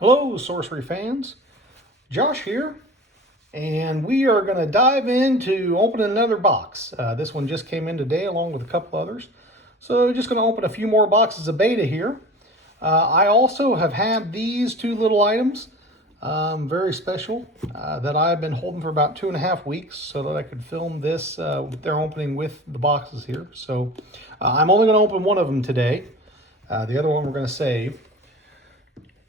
Hello, Sorcery fans. Josh here, and we are going to dive into opening another box. This one just came in today along with a couple others. So we're just going to open a few more boxes of beta here. I also have had these two little items, very special, that I've been holding for about 2.5 weeks so that I could film this, their opening with the boxes here. So I'm only going to open one of them today. The other one we're going to save.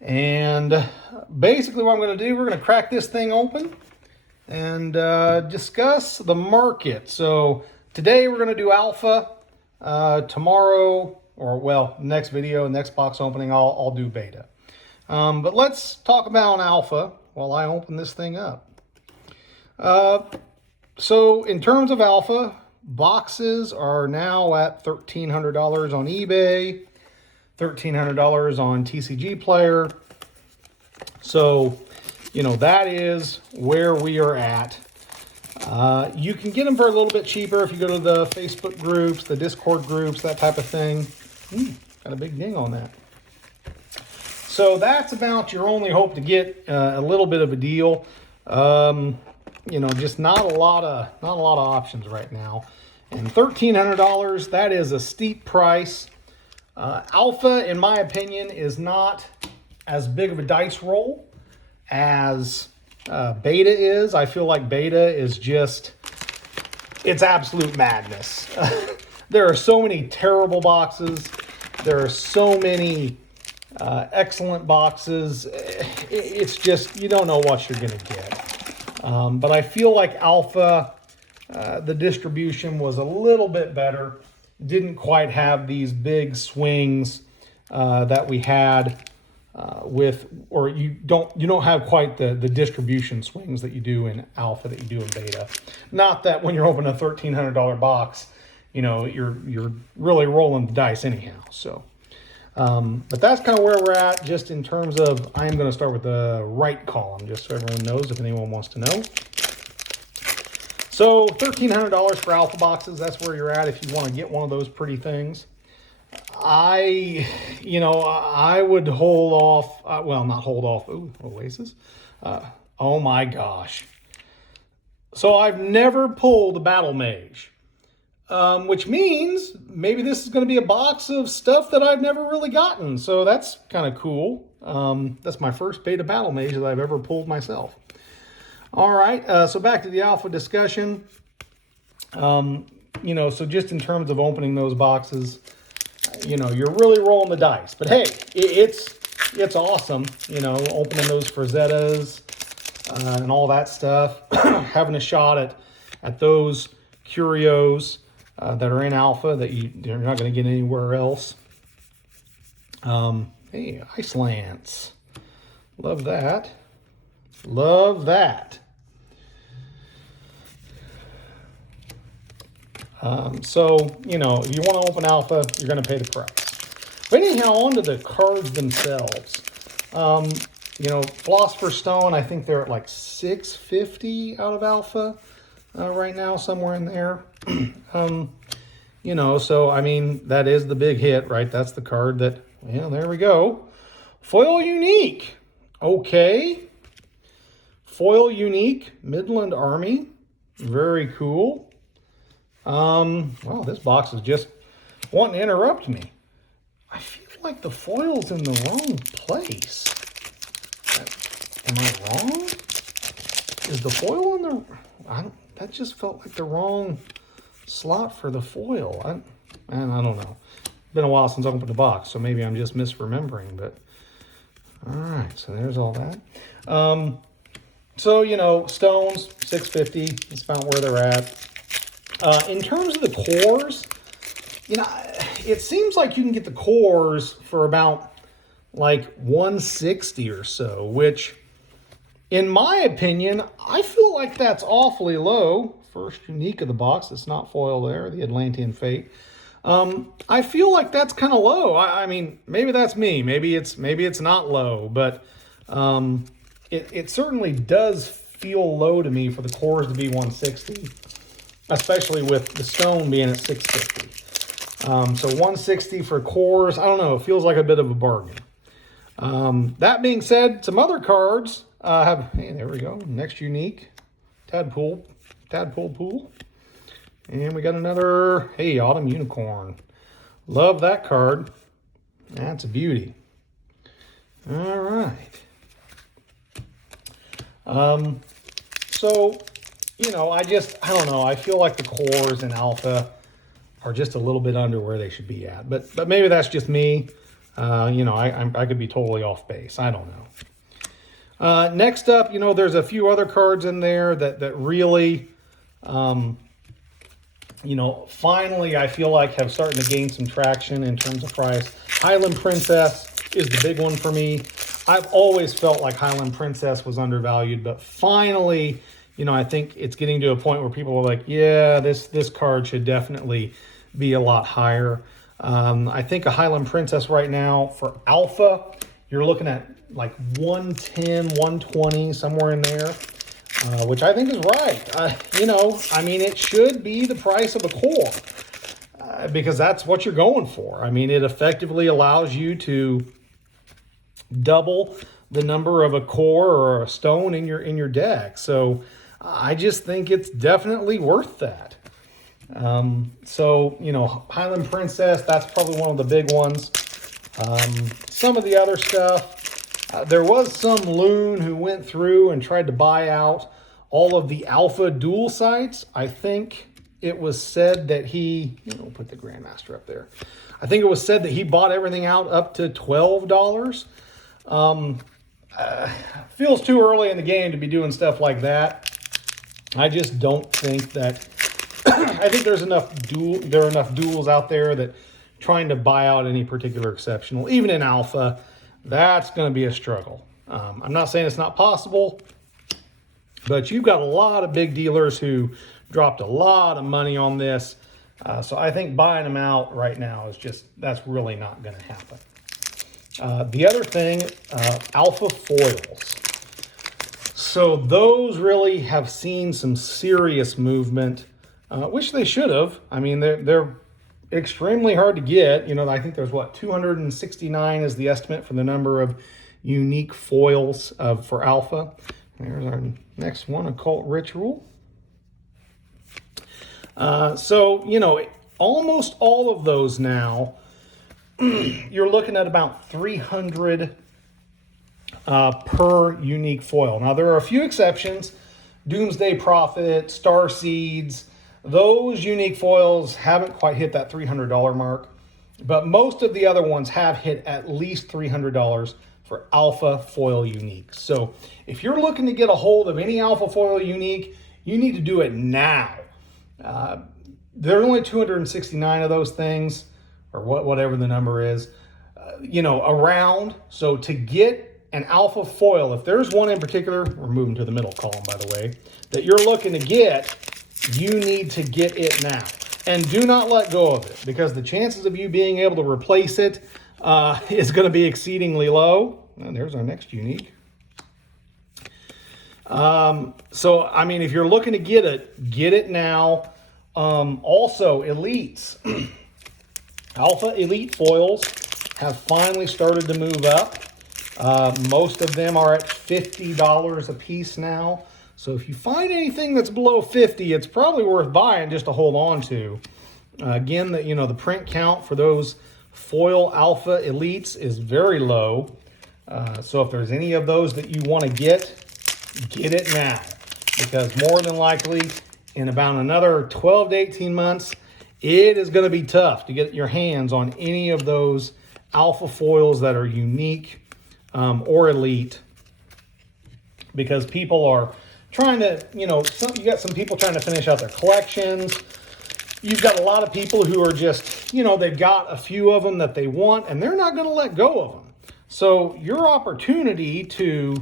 And basically what I'm going to do, we're going to crack this thing open and discuss the market. So today we're going to do alpha. Tomorrow, or well, next video, next box opening, I'll do beta. But let's talk about alpha while I open this thing up. So in terms of alpha, boxes are now at $1,300 on eBay. $1,300 on TCG Player. So, you know, that is where we are at. You can get them for a little bit cheaper if you go to the Facebook groups, the Discord groups, that type of thing. Got a big ding on that. So that's about your only hope to get a little bit of a deal. You know, just not a lot of options right now. And $1,300, that is a steep price. Alpha, in my opinion, is not as big of a dice roll as beta is. I feel like beta is just, it's absolute madness. There are so many terrible boxes. There are so many excellent boxes. It's just, you don't know what you're going to get. But I feel like alpha, the distribution was a little bit better. Didn't quite have these big swings that we had with, or you don't have quite the distribution swings that you do in alpha that you do in beta. Not that when you're opening a $1,300 box, you know, you're really rolling the dice anyhow. So, but that's kind of where we're at, just in terms of, I am going to start with the right column, just so everyone knows if anyone wants to know. So $1,300 for alpha boxes, that's where you're at if you want to get one of those pretty things. I would hold off, well, not hold off, ooh, Oasis. Oh my gosh. So I've never pulled a Battle Mage, which means maybe this is going to be a box of stuff that I've never really gotten. So that's kind of cool. That's my first beta Battle Mage that I've ever pulled myself. All right, so back to the alpha discussion. You know, so just in terms of opening those boxes, you know, you're really rolling the dice. But hey, it's awesome, you know, opening those Frazettas and all that stuff, having a shot at those curios that are in alpha that you're not going to get anywhere else. Hey, Ice Lance. Love that. Love that. So, you know, if you want to open alpha, you're going to pay the price. But anyhow, on to the cards themselves. You know, Philosopher's Stone, I think they're at like $650 out of alpha right now, somewhere in there. You know, so, I mean, that is the big hit, right? That's the card that, yeah, there we go. Foil Unique. Okay. Foil Unique, Midland Army. Very cool. Well, this box is just wanting to interrupt me. I feel like the foil's in the wrong place. Am I wrong? Is the foil in the... that just felt like the wrong slot for the foil. I don't know. It's been a while since I opened the box, so maybe I'm just misremembering, but... All right, so there's all that. So, you know, stones, $650. That's about where they're at. In terms of the cores, you know, it seems like you can get the cores for about like $160 or so, which, in my opinion, I feel like that's awfully low. First unique of the box. It's not foil there, the Atlantean Fate. I feel like that's kind of low. I mean, maybe that's me. Maybe it's not low, but it certainly does feel low to me for the cores to be 160, especially with the stone being at 650. So 160 for cores, I don't know, it feels like a bit of a bargain. That being said, some other cards hey, there we go. Next unique, Tadpole Pool. And we got another, hey, Autumn Unicorn. Love that card. That's a beauty. All right. So, you know, I don't know. I feel like the cores in alpha are just a little bit under where they should be at. But maybe that's just me. You know, I could be totally off base. I don't know. Next up, you know, there's a few other cards in there that really, you know, finally I feel like have started to gain some traction in terms of price. Highland Princess is the big one for me. I've always felt like Highland Princess was undervalued, but finally, you know, I think it's getting to a point where people are like, yeah, this card should definitely be a lot higher. I think a Highland Princess right now for alpha, you're looking at like 110, 120, somewhere in there, which I think is right. You know, I mean, it should be the price of a core because that's what you're going for. I mean, it effectively allows you to double the number of a core or a stone in your deck. So I just think it's definitely worth that. So, you know, Highland Princess, that's probably one of the big ones. Some of the other stuff, there was some loon who went through and tried to buy out all of the alpha dual sites. I think it was said that he, you know, put the Grandmaster up there. I think it was said that he bought everything out up to $12. Feels too early in the game to be doing stuff like that. I just don't think that, I think there are enough duels out there that trying to buy out any particular exceptional, even in alpha, that's going to be a struggle. I'm not saying it's not possible, but you've got a lot of big dealers who dropped a lot of money on this. So I think buying them out right now is that's really not going to happen. The other thing, alpha foils. So those really have seen some serious movement, which they should have. I mean, they're extremely hard to get. You know, I think there's 269 is the estimate for the number of unique foils for alpha. There's our next one, Occult Ritual. So, you know, almost all of those now, you're looking at about 300 per unique foil. Now, there are a few exceptions. Doomsday Prophet, Star Seeds, those unique foils haven't quite hit that $300 mark, but most of the other ones have hit at least $300 for alpha foil unique. So if you're looking to get a hold of any alpha foil unique, you need to do it now. There are only 269 of those things, or whatever the number is, you know, around. So to get an alpha foil, if there's one in particular, we're moving to the middle column, by the way, that you're looking to get, you need to get it now. And do not let go of it, because the chances of you being able to replace it is going to be exceedingly low. And there's our next unique. So, I mean, if you're looking to get it now. Also, elites. Alpha elite foils have finally started to move up. Most of them are at $50 a piece now. So if you find anything that's below 50, it's probably worth buying just to hold on to. Again, the print count for those foil alpha elites is very low. So if there's any of those that you want to get it now, because more than likely in about another 12 to 18 months, it is going to be tough to get your hands on any of those alpha foils that are unique or elite, because people are trying to, you got some people trying to finish out their collections. You've got a lot of people who are just, they've got a few of them that they want and they're not going to let go of them. So your opportunity to,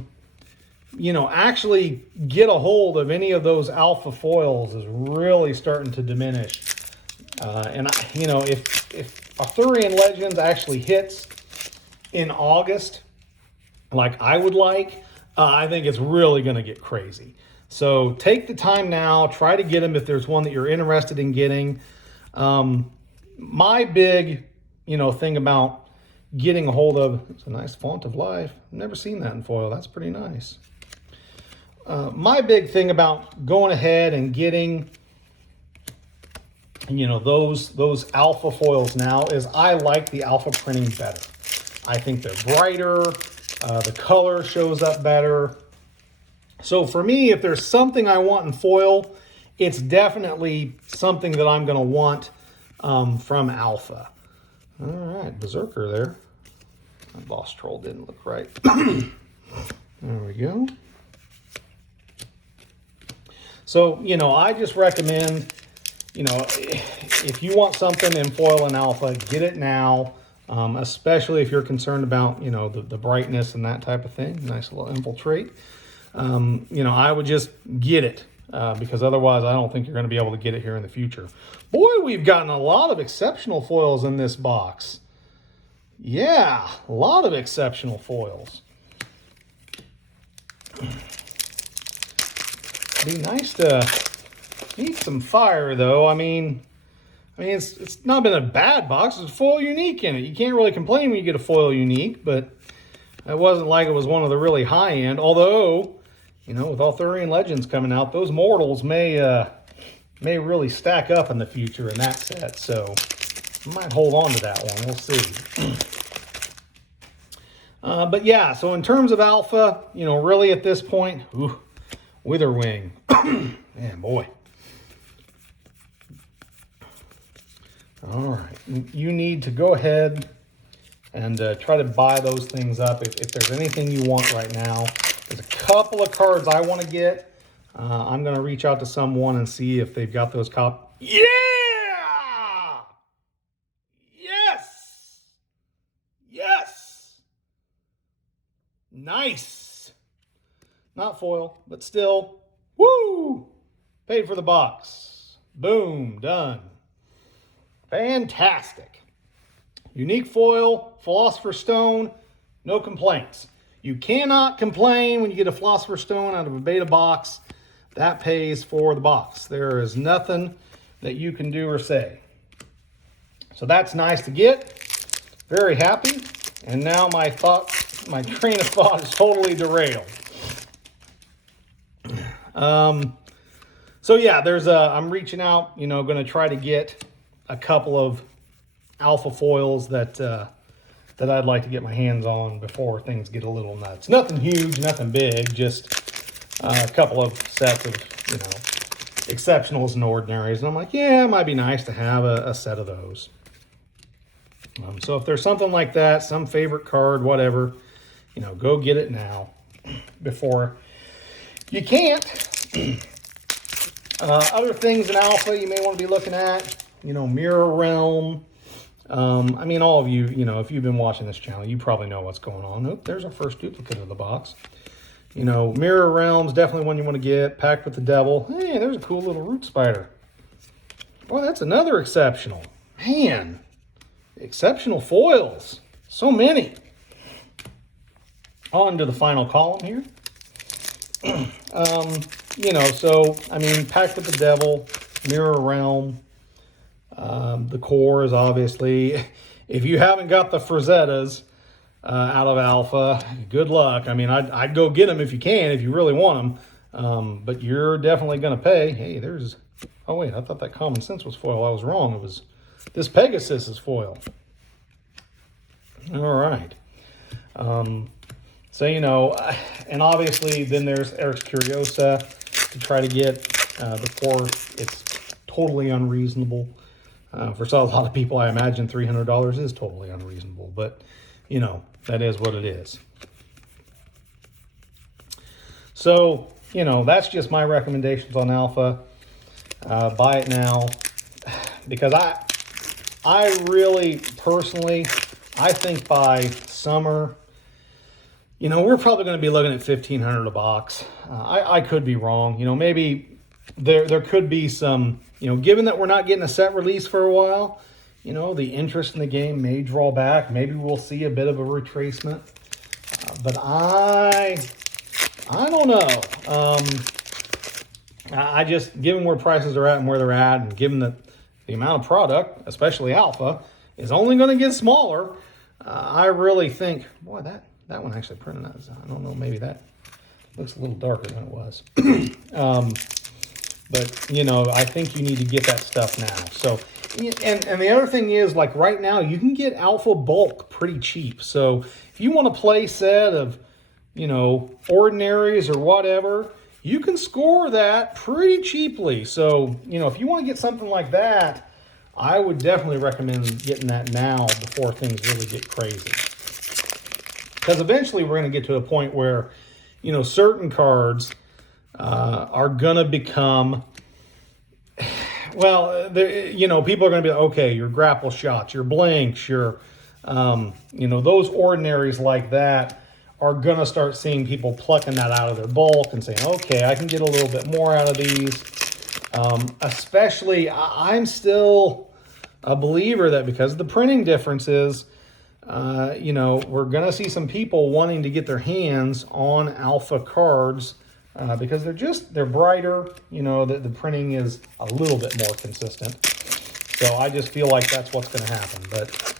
actually get a hold of any of those alpha foils is really starting to diminish. If Arthurian Legends actually hits in August, like I would like, I think it's really going to get crazy. So take the time now, try to get them if there's one that you're interested in getting. My big, thing about, getting a hold of. It's a nice font of life. Never seen that in foil. That's pretty nice. My big thing about going ahead and getting, you know, those alpha foils now is I like the alpha printing better. I think they're brighter. The color shows up better. So for me, if there's something I want in foil, it's definitely something that I'm going to want from alpha. All right, Berserker there. My boss troll didn't look right. There we go. So, you know, I just recommend, you know, if you want something in foil and alpha, get it now, especially if you're concerned about, you know, the brightness and that type of thing. Nice little infiltrate. You know, I would just get it because otherwise I don't think you're going to be able to get it here in the future. Boy, we've gotten a lot of exceptional foils in this box. Yeah, a lot of exceptional foils. Be nice to need some fire though. I mean, it's not been a bad box. It's foil unique in it. You can't really complain when you get a foil unique, but it wasn't like it was one of the really high end. Although, you know, with Arthurian Legends coming out, those mortals may really stack up in the future in that set. So I might hold on to that one. We'll see. But yeah, so in terms of alpha, you know, really at this point, ooh, Witherwing. Man, boy. All right. You need to go ahead and try to buy those things up. If there's anything you want right now, there's a couple of cards I want to get. I'm going to reach out to someone and see if they've got those Yeah! Yes! Yes! Nice. Not foil, but still, woo! Paid for the box. Boom, done. Fantastic. Unique foil, Philosopher's Stone, no complaints. You cannot complain when you get a Philosopher's Stone out of a beta box. That pays for the box. There is nothing that you can do or say. So that's nice to get. Very happy. And now my train of thought is totally derailed. So yeah, I'm reaching out, you know, going to try to get a couple of alpha foils that I'd like to get my hands on before things get a little nuts. Nothing huge, nothing big, just a couple of sets of, you know, exceptionals and ordinaries. And I'm like, yeah, it might be nice to have a set of those. So if there's something like that, some favorite card, whatever, you know, go get it now before you can't. Other things in alpha you may want to be looking at, you know, Mirror Realm. I mean, all of you, you know, if you've been watching this channel, you probably know what's going on. Oop, there's our first duplicate of the box. You know, Mirror Realm's definitely one you want to get. Pact with the Devil. Hey, there's a cool little root spider. Boy, that's another exceptional. Man, exceptional foils. So many. On to the final column here. You know, so, I mean, Pact with the Devil, Mirror Realm. The core is obviously, if you haven't got the Frazettas out of alpha, good luck. I mean, I'd go get them if you can, if you really want them. But you're definitely going to pay. Hey, there's, oh wait, I thought that Common Sense was foil. I was wrong. It was, this Pegasus is foil. All right. So, you know, and obviously then there's Eric's Curiosa to try to get. The core, it's totally unreasonable. For a lot of people, I imagine $300 is totally unreasonable, but you know, that is what it is. So, you know, that's just my recommendations on alpha. Buy it now, because I really personally, I think by summer, you know, we're probably going to be looking at $1,500 a box. I could be wrong. You know, maybe there could be some, you know, given that we're not getting a set release for a while, you know, the interest in the game may draw back. Maybe we'll see a bit of a retracement. But I don't know. I just, given where prices are at and where they're at, and given that the amount of product, especially alpha, is only going to get smaller, I really think, boy, that one actually printed out. I don't know, maybe that looks a little darker than it was. But, you know, I think you need to get that stuff now. So, and the other thing is, like right now, you can get alpha bulk pretty cheap. So if you want a play set of, you know, ordinaries or whatever, you can score that pretty cheaply. So, you know, if you want to get something like that, I would definitely recommend getting that now before things really get crazy. Because eventually we're going to get to a point where, you know, certain cards are going to become, well, you know, people are going to be like, okay, your grapple shots, your blanks, your, you know, those ordinaries like that are going to start seeing people plucking that out of their bulk and saying, okay, I can get a little bit more out of these. Especially, I'm still a believer that because of the printing differences, you know, we're going to see some people wanting to get their hands on alpha cards because they're brighter, you know, the printing is a little bit more consistent. So I just feel like that's what's going to happen. But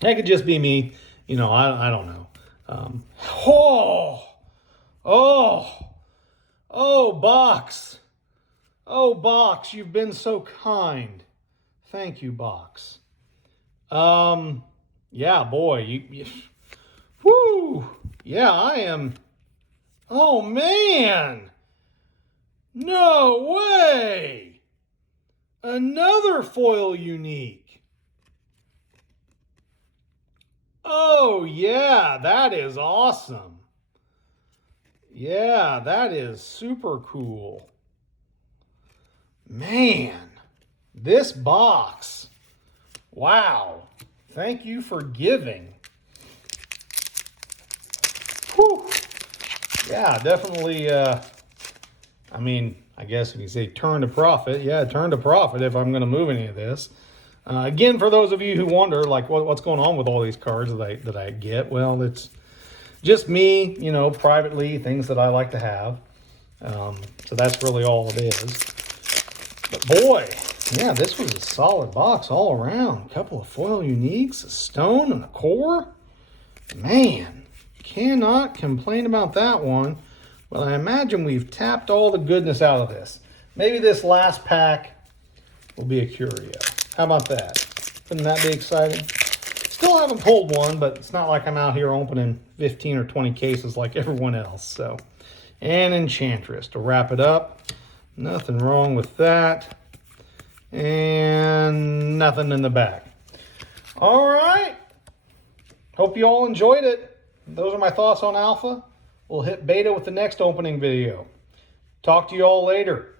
that could just be me, you know, I don't know. Oh, Box. Oh, Box, you've been so kind. Thank you, Box. Yeah, boy, whoo, yeah, I am. Oh, man. No way. Another foil unique. Oh, yeah, that is awesome. Yeah, that is super cool. Man, this box. Wow. Thank you for giving. Whew. Yeah, definitely, I mean, I guess if you say turn to profit, yeah, turn to profit if I'm going to move any of this. Again, for those of you who wonder, like, what's going on with all these cards that I get, well, it's just me, you know, privately, things that I like to have. So that's really all it is. But boy, yeah, this was a solid box all around. A couple of foil uniques, a stone, and a core. Man, cannot complain about that one. Well, I imagine we've tapped all the goodness out of this. Maybe this last pack will be a curio. How about that? Wouldn't that be exciting? Still haven't pulled one, but it's not like I'm out here opening 15 or 20 cases like everyone else. So, and Enchantress to wrap it up. Nothing wrong with that. And nothing in the back. All right. Hope you all enjoyed it. Those are my thoughts on alpha. We'll hit beta with the next opening video. Talk to you all later.